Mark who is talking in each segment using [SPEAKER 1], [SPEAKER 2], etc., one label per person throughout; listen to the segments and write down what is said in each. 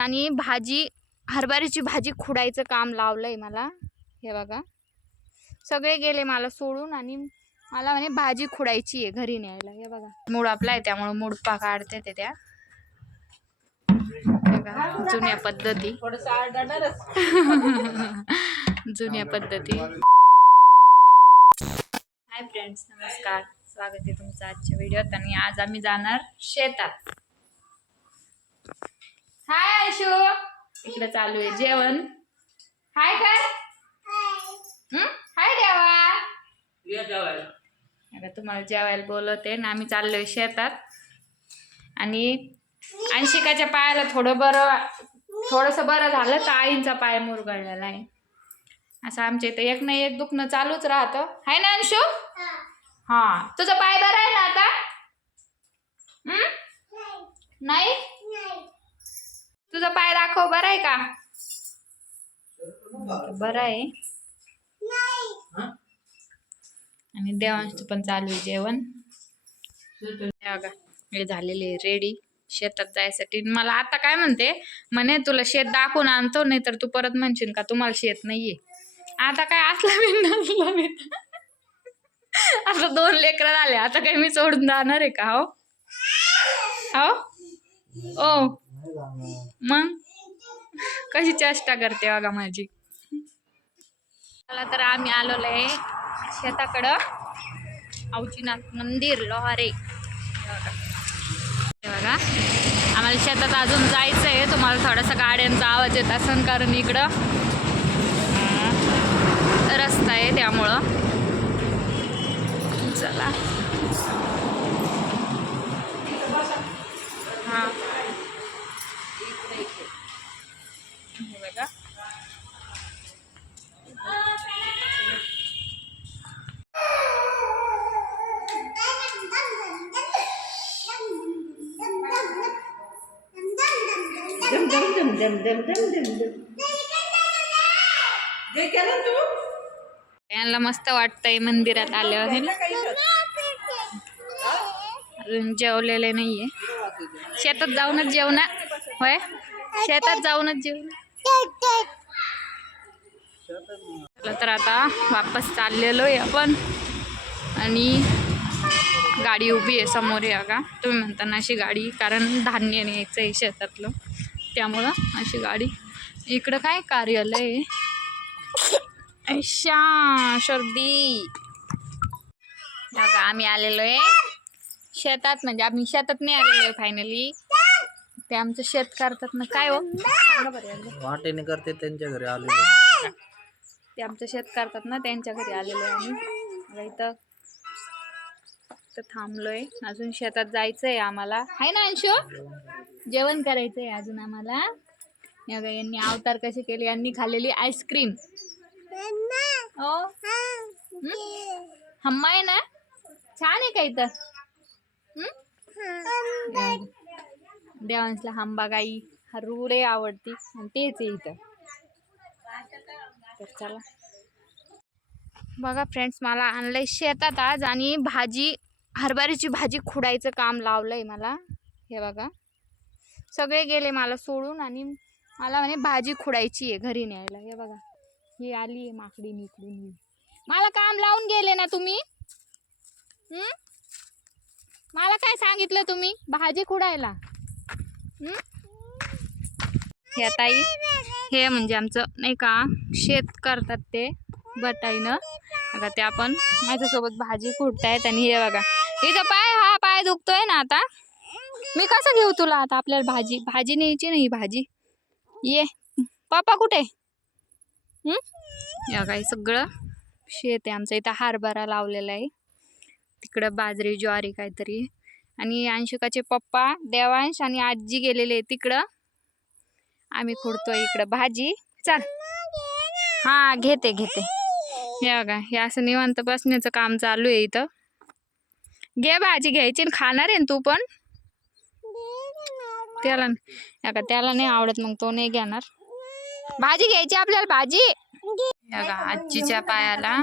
[SPEAKER 1] आणि भाजी हरभऱ्याची भाजी खुडायचं काम लावलंय मला. हे बघा. सगळे गेले मला सोडून आणि मला म्हणे भाजी खुडायची आहे घरी न्यायला. हे बघा. मूड आपला आहे त्यामुळे मुडपा काढते ते त्या. बघा, जुन्या पद्धती. जुन्या पद्धती. हाय फ्रेंड्स नमस्कार. स्वागत आहे तुमचं आजच्या व्हिडिओत आणि आज आम्ही जाणार शेतात. हाय आयशू इकडे चालू आहे. जेवण? हाय कर हं? हाय देवा आता तुम्हाला जेवायला बोलवते ना आम्ही चाललोय शेतात. आणि अंशिकाच्या पायाला थोडं बरं थोडंसं बरं झालं तर आईंचा पाय मुरगळलेला आहे. असं आमच्या इथं एक नाही एक दुखणं चालूच राहतं. हाय ना अंशू? हा. तुझा पाय बरा आहे ना आता? हं? नाही? तुझा पाय दाखव बरा आहे का? बरं आहे. आणि देवांचं पण चालू आहे जेवण. हे हे झालेले रेडी शेतात जायसाठी. मला आता काय म्हणते म्हणे तुला शेत दाखवून आणतो नाही तर तू परत म्हणशील का तुम्हाला शेत नाहीये. आता काय असला मी आता दोन लेकरं झाले आता काय मी सोडून जाणार आहे का हो? हो? ओ मग? कशी चेष्टा करते बघा माझी. मला तर आम्ही आलेलो आहे शेताकडं. औचीनाथ मंदिर लोहारे. बघा. आम्हाला शेतात अजून जायचं आहे. तुम्हाला थोडासा गाड्यांचा आवाज येत असेल कारण इकडं रस्ता आहे त्यामुळं. चला. हां.
[SPEAKER 2] दम दम दम दम दम जे केलं तू.
[SPEAKER 1] यांना मस्त वाटतंय मंदिरात आल्यावर ना? अजून जेवलेले नाहीये. शेतात जाऊनच जेवणार होय? शेतात जाऊनच जेवणार तर आता वापस चाललेलो आहे आपण. आणि गाडी उभी आहे समोर या का तुम्ही म्हणता ना अशी गाडी कारण धान्य न्यायचं आहे शेतातलं. त्यामुळं अशी गाडी. इकडं काय कार्यालय ऐशा सर्दी बघा आम्ही आलेलो आहे शेतात. म्हणजे आम्ही शेतात नाही आलेलो आहे फायनली ते आमचं शेत करतात ना काय हो.
[SPEAKER 3] वाटेने करते त्यांच्या घरी आलेले
[SPEAKER 1] ते आमचं शेत करतात ना त्यांच्या घरी आलेलो आहे आम्ही. इथं इथं थांबलोय. अजून शेतात जायचंय आम्हाला. आहे ना अंशू? जेवण करायचंय अजून आम्हाला. हे यांनी अवतार कसे केले? यांनी खाल्लेली आईस्क्रीम. हो हं? हम्मा? आहे ना छान आहे का इथं? हं? देवांसला हंबागाई हरुरे आवडती. आणि तेच आहे इथं. तर चला. बघा फ्रेंड्स मला आणलंय शेतात आज आणि भाजी हरभऱ्याची भाजी खुडायचं काम लावलंय मला. हे बघा. सगळे गेले मला सोडून आणि मला म्हणे भाजी खुडायची आहे घरी न्यायला. हे बघा. ही आली आहे माकडी इकडून मला काम लावून गेले ना तुम्ही? मला काय सांगितलं तुम्ही? भाजी खुडायला. हे? ताई हे म्हणजे आमचं नाही का शेत करतात ते बटाईनं. आता ते आपण माझ्यासोबत भाजी खुडतायत आणि हे बघा. इथं पाय हा पाय दुखतोय ना आता. मी कसं घेऊ तुला आता आपल्याला भाजी? भाजी न्यायची नाही भाजी? ये. पापा कुठे? या काही सगळं. शेत आहे आमचं. इथं हरभरा लावलेला आहे. तिकडं बाजरी ज्वारी काहीतरी. आणि अंशुकाचे पप्पा देवांश आणि आजी गेलेले आहे तिकडं. आम्ही खुडतोय इकडं. भाजी? चल. हा घेते घेते. या का हे असं निवांत बसण्याचं काम चालू आहे इथं. घे भाजी घ्यायची आणि खाणार आहे ना तू पण? त्याला या का त्याला नाही आवडत मग तो नाही घेणार. भाजी घ्यायची आपल्याला भाजी? का आजीच्या पायाला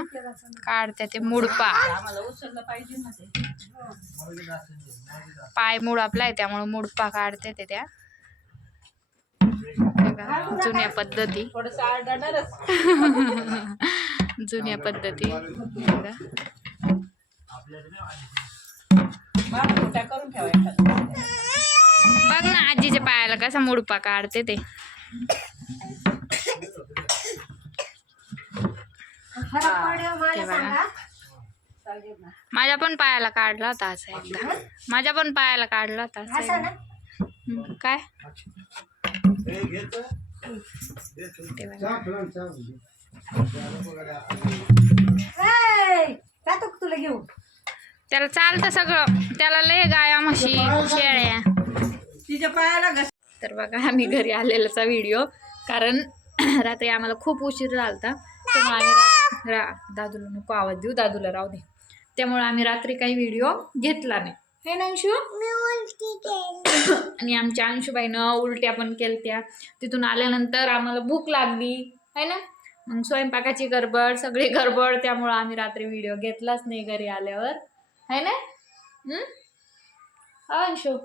[SPEAKER 1] काढते ते मुडपा. पाय मूड आपला आहे त्यामुळे मुडपा काढते ते त्या. जुन्या पद्धती. जुन्या पद्धती. बघा.
[SPEAKER 2] करून
[SPEAKER 1] ना आजीच्या पायाला कसा मुडपा काढते ते.
[SPEAKER 2] ना.
[SPEAKER 1] माझ्या पण पायाला काढला होता असा एकदा. माझ्या पण पायाला काढला होता असा काय?
[SPEAKER 4] तुला घेऊन?
[SPEAKER 1] त्याला चालतं सगळं. त्याला लय गाया म्हशी शेळ्या.
[SPEAKER 2] तिच्या पायाला घस
[SPEAKER 1] तर बघा आम्ही घरी आलेलाचा व्हिडिओ. कारण रात्री आम्हाला खूप उशीर झालता. त्यामुळे आम्ही रात रा दादूला नको आवाज देऊ दादूला राहू दे. त्यामुळे आम्ही रात्री काही व्हिडिओ घेतला नाही. हे ना अंशू? आणि आमच्या अंशुबाईनं उलट्या पण केलत्या. तिथून आल्यानंतर आम्हाला भूक लागली. है ना? मग स्वयंपाकाची गडबड सगळी गडबड. त्यामुळं आम्ही रात्री व्हिडिओ घेतलाच नाही घरी आल्यावर. है ना? हं? हा अंशू।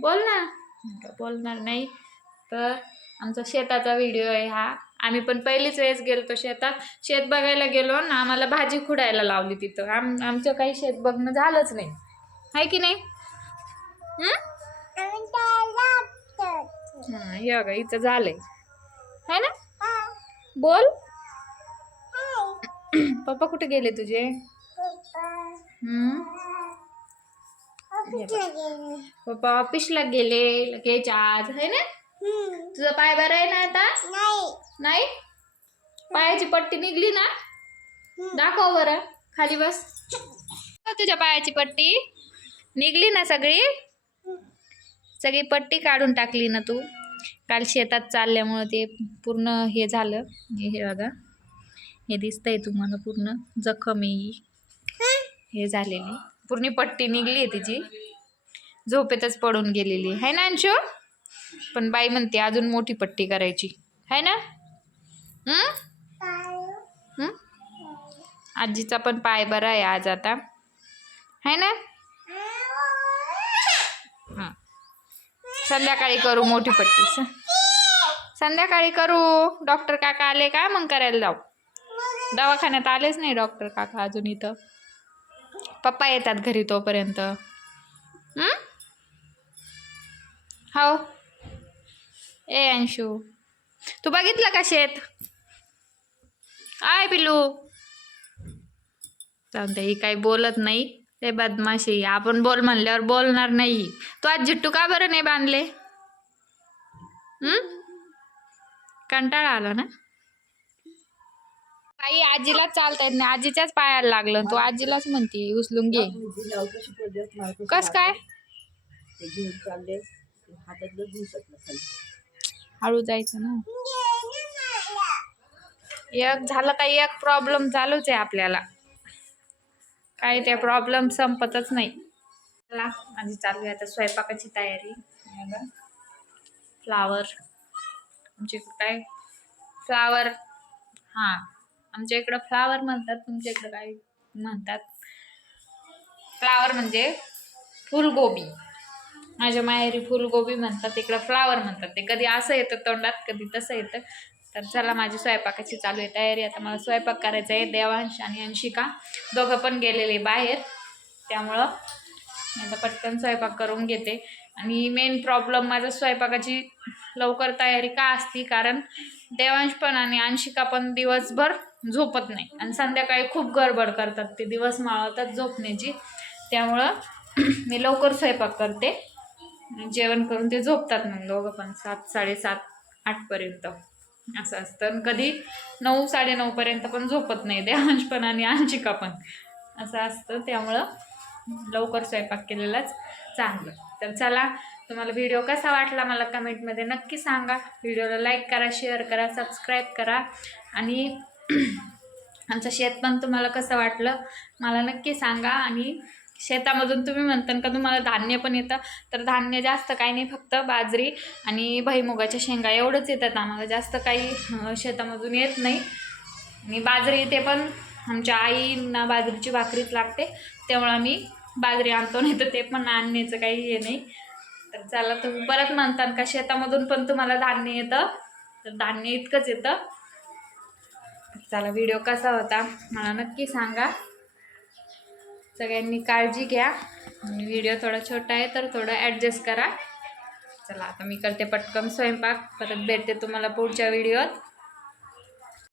[SPEAKER 1] बोल ना। का बोलणार नाही. तर आमचा शेताचा व्हिडिओ आहे हा. आम्ही पण पहिलीच वेळेस गेलतो शेतात. शेत बघायला गेलो ना आम्हाला भाजी खुडायला लावली तिथं. आम आमचं काही शेत बघणं झालंच नाही. आहे की नाही? हं? बघा इथं झालंय. है ना? बोल. पप्पा कुठे गेले तुझे? पप्पा ऑफिसला गेले लगेच आज है ना? तुझा पाय बरा आहे ना आता? नाही. पायाची पट्टी निघली ना? दाखव बरं. खाली बस. तुझ्या पायाची पट्टी निघली ना सगळी? सगळी पट्टी काढून टाकली ना तू. काल शेतात चालल्यामुळं ते पूर्ण हे झालं. हे हे बघा. हे दिसतंय तुम्हाला पूर्ण जखम. आहे हे झालेली. पूर्ण पट्टी निघली आहे तिची. झोपेतच पडून गेलेली आहे. ना अंशू? पण बाई म्हणते अजून मोठी पट्टी करायची. आहे ना? आजीचा पण पाय बरा आहे आज आता. है ना? हां. संध्याकाळी करू मोठी पट्टी. संध्याकाळी करू. डॉक्टर काका आले का? मग करायला जाऊ. दवाखान्यात आलेच नाही डॉक्टर काका अजून इथं. पप्पा येतात घरी तोपर्यंत. हो? ए अंशू. तू बघितलं का शेत? आय पिलू जाऊन ही काही बोलत नाही. ते बदमाशी आपण बोल म्हणल्यावर बोलणार नाही. तू आज जिट्टू का बरं नाही बांधले? कंटाळा आला ना? आई आजीला चालता येत नाही. आजीच्याच पायाला लागलं. तू आजीलाच म्हणते उचलून घे.
[SPEAKER 2] कसं
[SPEAKER 1] काय? हळू जायचं ना. एक झालं का एक प्रॉब्लेम चालूच आहे आपल्याला. काय त्या प्रॉब्लेम संपतच नाही. चला माझी चालू आहे आता स्वयंपाकाची तयारी. फ्लावर इकडं काय? फ्लावर हां. आमच्या इकडं फ्लावर म्हणतात तुमच्या इकडं काय म्हणतात? फ्लावर म्हणजे फुलगोबी. माझ्या माहेरी फुलगोबी म्हणतात इकडं फ्लावर म्हणतात. ते कधी असं येतं तोंडात कधी तसं येतं. तर चला माझी स्वयंपाकाची चालू आहे तयारी. आता मला स्वयंपाक करायचा आहे देवांश आणि अंशिका. दोघं पण गेलेले बाहेर. त्यामुळं मी आता पटकन स्वयंपाक करून घेते. आणि मेन प्रॉब्लेम माझं स्वयंपाकाची लवकर तयारी का असती? कारण देवांश पण आणि अंशिका पण दिवसभर झोपत नाही. आणि संध्याकाळी खूप गडबड करतात. ते दिवस माळवतात झोपण्याची. त्यामुळं मी लवकर स्वयंपाक करते. जेवण करून ते झोपतात मग दोघं पण सात साडेसात आठपर्यंत असं असतं. आणि कधी नऊ साडेनऊपर्यंत पण झोपत नाही देवांश पण आणि अंशिका पण. असं असतं. त्यामुळं लवकर स्वयंपाक केलेलाच चांगलं. तर चला तुम्हाला व्हिडिओ कसा वाटला मला कमेंटमध्ये नक्की सांगा. व्हिडिओला लाईक करा शेअर करा सबस्क्राईब करा. आणि आमचं शेत पण तुम्हाला कसं वाटलं मला नक्की सांगा. आणि शेतामधून तुम्ही म्हणता का तुम्हाला धान्य पण येतं. तर धान्य जास्त काही नाही फक्त बाजरी आणि भईमुगाच्या शेंगा एवढंच येतात आम्हाला. जास्त काही शेतामधून येत नाही. आणि बाजरी ते पण आमच्या आईंना बाजरीची भाकरीच लागते. तेव्हा आम्ही बाजरी आणतो नाही तर ते पण आणण्याचं काही हे नाही. तर चला तुम्ही परत म्हणता का शेतामधून पण तुम्हाला धान्य येतं. तर धान्य इतकंच येतं. चला व्हिडिओ कसा होता मला नक्की सांगा. सगळ्यांनी काळजी घ्या. आणि व्हिडिओ थोडा छोटा आहे तर थोडं ॲडजस्ट करा. चला आता मी करते पटकन स्वयंपाक. परत भेटते तुम्हाला पुढच्या व्हिडिओत.